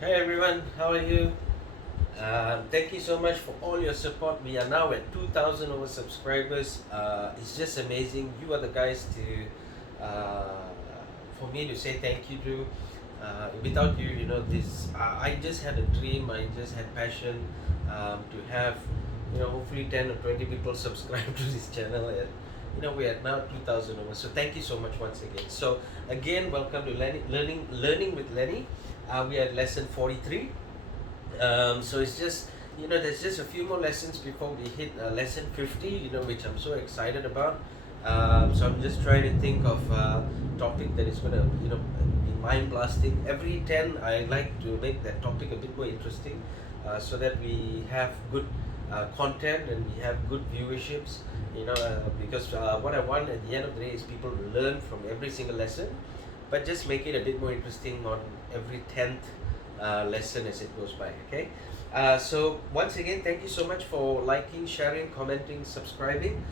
Hey everyone, how are you? Thank you so much for all your support. We are now at 2,000 over subscribers. It's just amazing. You are the guys for me to say thank you to. Without you, this. I just had a dream. I just had passion to have, hopefully 10 or 20 people subscribe to this channel, and we are now 2,000 over. So thank you so much once again. So again, welcome to Learning with Lenny. We are at lesson 43. So it's just there's just a few more lessons before we hit lesson 50, which I'm so excited about. So I'm just trying to think of a topic that is gonna be mind blasting. Every 10 I like to make that topic a bit more interesting, so that we have good content and we have good viewerships. Because what I want at the end of the day is people to learn from every single lesson, but just make it a bit more interesting on every 10th lesson as it goes by. Okay, so once again, thank you so much for liking, sharing, commenting, subscribing.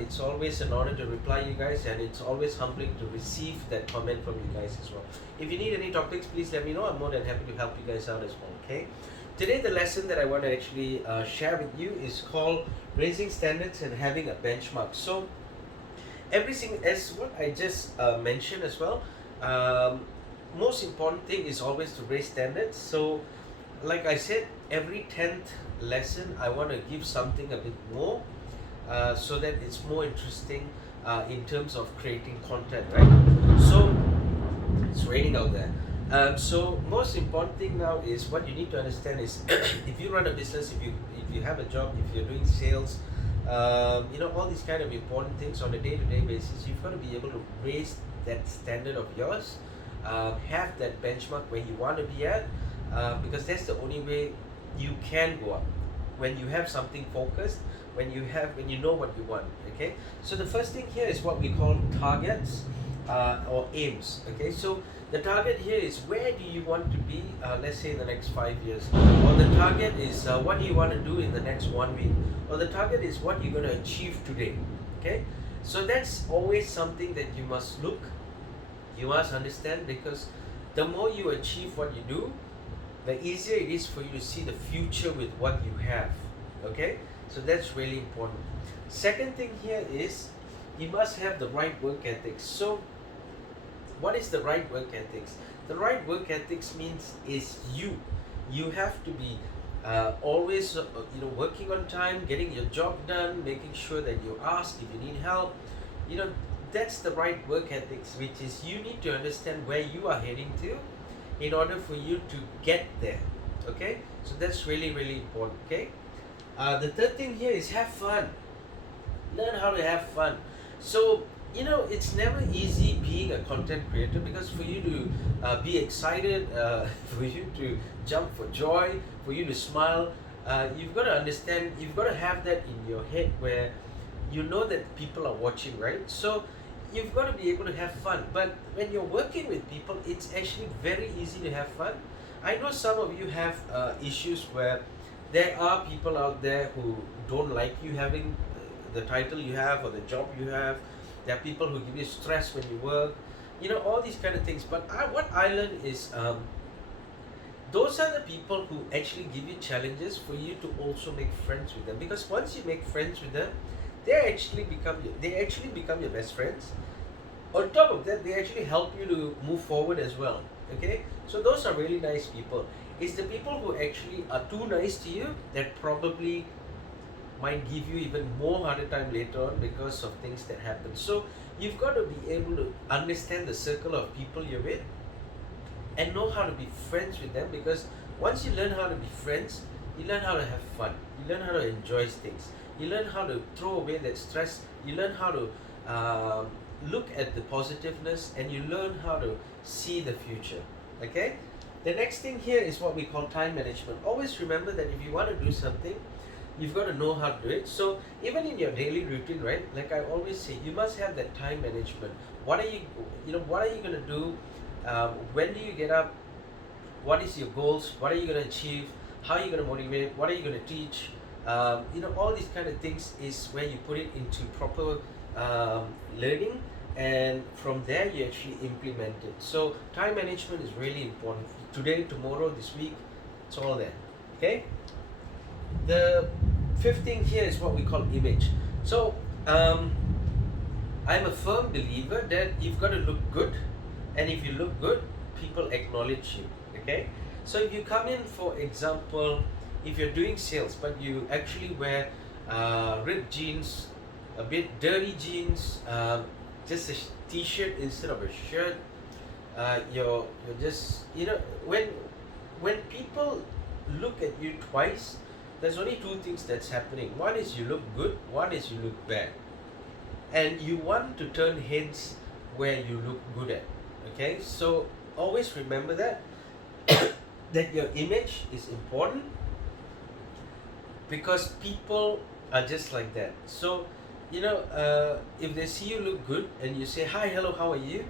It's always an honor to reply you guys, and it's always humbling to receive that comment from you guys as well. If you need any topics, please let me know. I'm more than happy to help you guys out as well. Okay, today the lesson that I want to actually share with you is called raising standards and having a benchmark. So everything, as what I just mentioned as well, um, most important thing is always to raise standards. So like I said, every 10th lesson I want to give something a bit more, so that it's more interesting in terms of creating content, right? So it's raining out there. So most important thing now is what you need to understand is if you run a business, if you have a job, if you're doing sales, all these kind of important things on a day-to-day basis, you've got to be able to raise that standard of yours, have that benchmark where you want to be at, because that's the only way you can go up. When you have something focused, when you know what you want. Okay, so the first thing here is what we call targets, or aims. Okay, so the target here is where do you want to be, let's say in the next 5 years, or the target is what do you want to do in the next 1 week, or the target is what you're going to achieve today. Okay, so that's always something that you must understand, because the more you achieve what you do, the easier it is for you to see the future with what you have. Okay, so that's really important. Second thing here is you must have the right work ethics. So what is the right work ethics? The right work ethics means is you have to be always working on time, getting your job done, making sure that you ask if you need help. you know that's the right work ethics, which is you need to understand where you are heading to in order for you to get there. Okay, so that's really really important. Okay, the third thing here is have fun. Learn how to have fun. So it's never easy being a content creator, because for you to be excited, for you to jump for joy, for you to smile, you've got to understand, you've got to have that in your head where you know that people are watching, right? So you've got to be able to have fun. But when you're working with people, it's actually very easy to have fun. I know some of you have issues where there are people out there who don't like you having the title you have or the job you have. There are people who give you stress when you work, all these kind of things. But what I learned is, those are the people who actually give you challenges for you to also make friends with them. Because once you make friends with them, they actually become your best friends. On top of that, they actually help you to move forward as well. Okay, so those are really nice people. It's the people who actually are too nice to you that probably might give you even more harder time later on because of things that happen. So you've got to be able to understand the circle of people you're with and know how to be friends with them, because once you learn how to be friends, you learn how to have fun, you learn how to enjoy things, you learn how to throw away that stress, you learn how to look at the positiveness, and you learn how to see the future. Okay, the next thing here is what we call time management. Always remember that if you want to do something, you've got to know how to do it. So even in your daily routine, right, like I always say, you must have that time management. What are you going to do, when do you get up, what is your goals, what are you going to achieve, how are you going to motivate, what are you going to teach, all these kind of things is where you put it into proper learning and from there you actually implement it. So time management is really important. Today, tomorrow, this week, it's all there. Okay. The fifth thing here is what we call image. So I'm a firm believer that you've got to look good, and if you look good, people acknowledge you. Okay, so if you come in, for example, if you're doing sales, but you actually wear ripped jeans, a bit dirty jeans, just a t-shirt instead of a shirt, you're just, when people look at you twice, there's only two things that's happening. One is you look good, one is you look bad, and you want to turn heads where you look good at. Okay, so always remember that that your image is important, because people are just like that. So if they see you look good and you say hi, hello, how are you,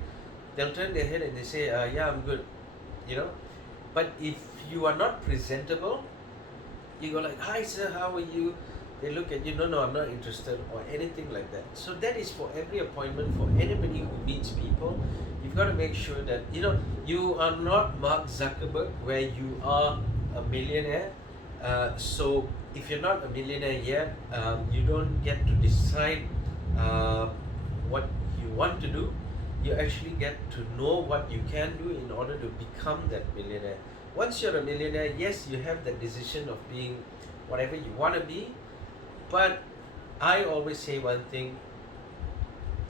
they'll turn their head and they say, yeah, I'm good. you know but if you are not presentable, you go like, hi sir, how are you, they look at you, no, no, I'm not interested, or anything like that. So that is for every appointment, for anybody who meets people. You've got to make sure that you are not Mark Zuckerberg, where you are a millionaire. So if you're not a millionaire yet, you don't get to decide what you want to do. You actually get to know what you can do in order to become that millionaire. Once you're a millionaire, yes, you have the decision of being whatever you want to be, but I always say one thing: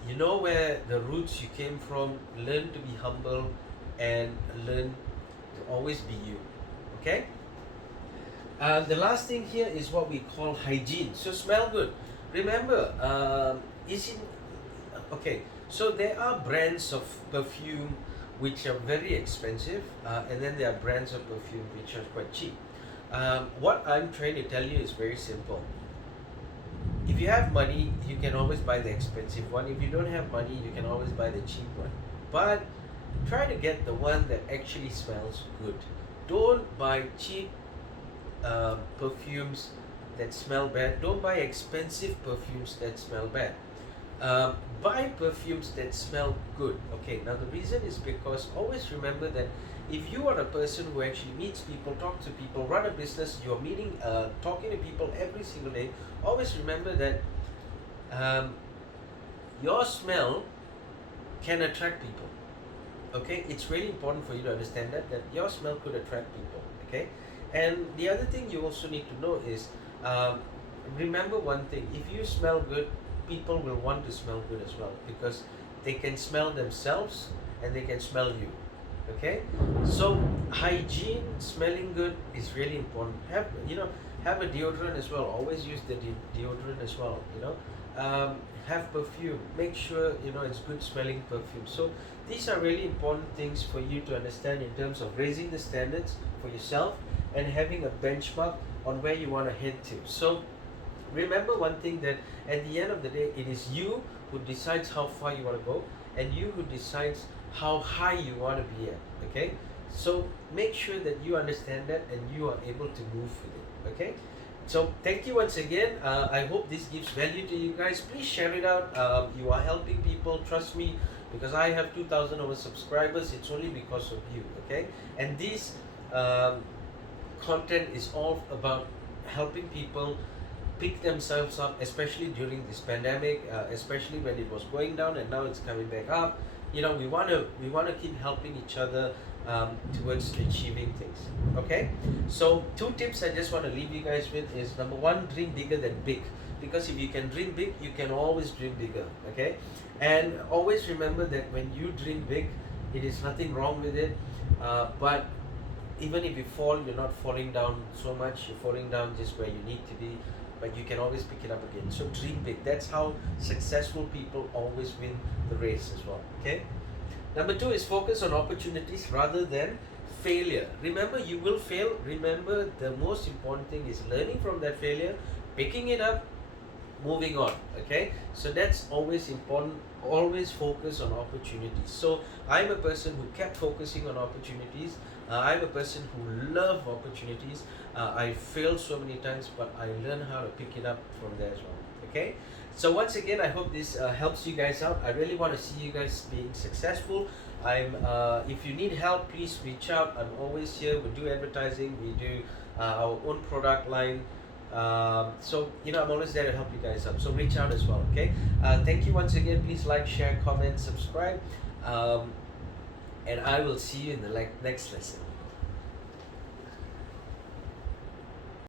you know where the roots you came from, learn to be humble and learn to always be you. Okay? The last thing here is what we call hygiene. So smell good. Remember, okay, so there are brands of perfume which are very expensive, and then there are brands of perfume which are quite cheap. What I'm trying to tell you is very simple. If you have money, you can always buy the expensive one. If you don't have money, you can always buy the cheap one. But try to get the one that actually smells good. Don't buy cheap perfumes that smell bad. Don't buy expensive perfumes that smell bad. Buy perfumes that smell good. Okay, now the reason is because always remember that if you are a person who actually meets people, talk to people, run a business, you're meeting, talking to people every single day, always remember that your smell can attract people. Okay, it's really important for you to understand that your smell could attract people. Okay, and the other thing you also need to know is, remember one thing: if you smell good, people will want to smell good as well, because they can smell themselves and they can smell you. Okay, so hygiene, smelling good is really important. Have a deodorant as well. Always use the deodorant as well. Have perfume. Make sure it's good smelling perfume. So these are really important things for you to understand in terms of raising the standards for yourself and having a benchmark on where you want to head to. So remember one thing, that at the end of the day, it is you who decides how far you want to go, and you who decides how high you want to be at. Okay, so make sure that you understand that and you are able to move with it. Okay, so thank you once again. I hope this gives value to you guys. Please share it out. You are helping people, trust me, because I have 2,000 over subscribers. It's only because of you. Okay, and this content is all about helping people pick themselves up, especially during this pandemic, especially when it was going down and now it's coming back up. We want to keep helping each other towards achieving things. Okay, so 2 tips I just want to leave you guys with is: number 1, dream bigger than big, because if you can dream big, you can always dream bigger. Okay, and always remember that when you dream big, it is nothing wrong with it, but even if you fall, you're not falling down so much, you're falling down just where you need to be, but you can always pick it up again. So dream big. That's how successful people always win the race as well. Okay. Number 2 is focus on opportunities rather than failure. Remember, you will fail. Remember, the most important thing is learning from that failure, picking it up, moving on. Okay, so that's always important. Always focus on opportunities. So I'm a person who kept focusing on opportunities. I'm a person who love opportunities. I failed so many times, but I learned how to pick it up from there as well. Okay, So once again, I hope this helps you guys out. I really want to see you guys being successful. If you need help, please reach out. I'm always here. We do advertising. We do our own product line. So I'm always there to help you guys out. So reach out as well. Okay. Thank you once again. Please like, share, comment, subscribe, and I will see you in the next lesson.